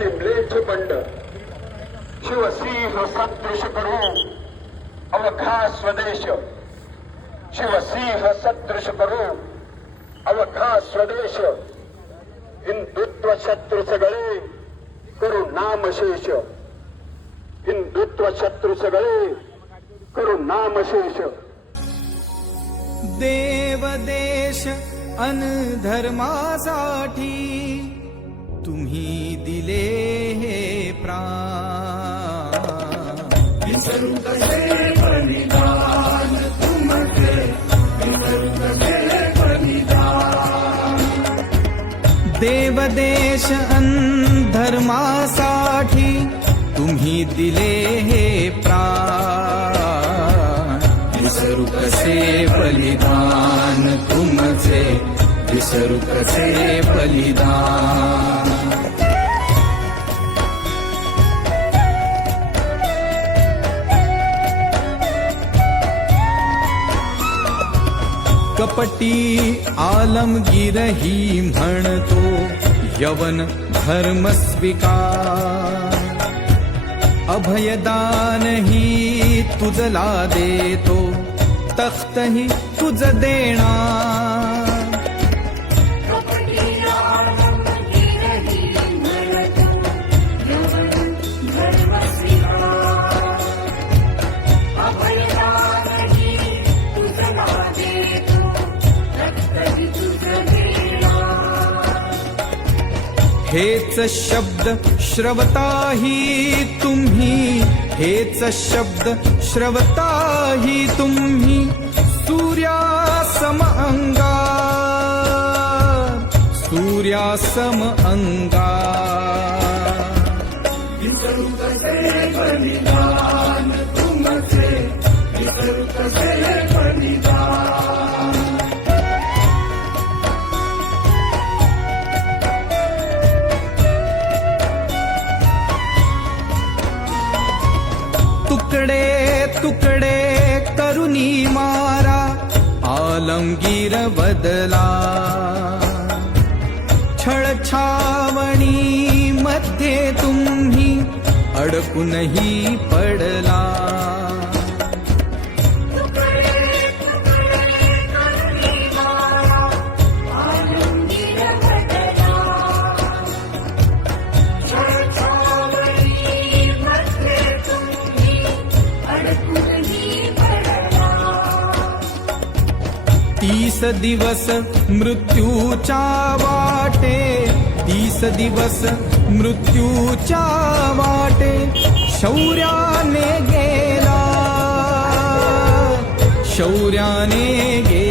आणि म्लेच्छ बंड. शिवसिंह सदृश अवघा स्वदेश. शिवसिंह सदृश करू अवघा स्वदेश. हिंदुत्व शत्रू सगळे करू नामशेष. हिंदुत्व शत्रू सगळे करू नामशेष. देवदेश अन धर्मासाठी तुम्ही दिले हे प्राण. देव धर्मासाठी तुम्ही दिले हे प्राण. विसरू कसे बलिदान तुमचे. विसरू कसे बलिदान कपटी आलमगिरही म्हणतो यवन धर्म स्वीकार. अभयदानही तुझला देतो तख्तही तुझ देणार. हेच शब्द श्रवताही तुम्ही. हेच शब्द श्रवताही तुम्ही. सूर्यासम अंगा सूर्यासम अंगा तुकडे तुकडे करुनी मारा आलमगीर बदला. छळछावणी मध्ये तुम्ही अडकूनही पडला. तीस दिवस मृत्यूच्या वाटे तीस दिवस मृत्यूच्या वाटे शौर्याने गेला शौर्याने गेला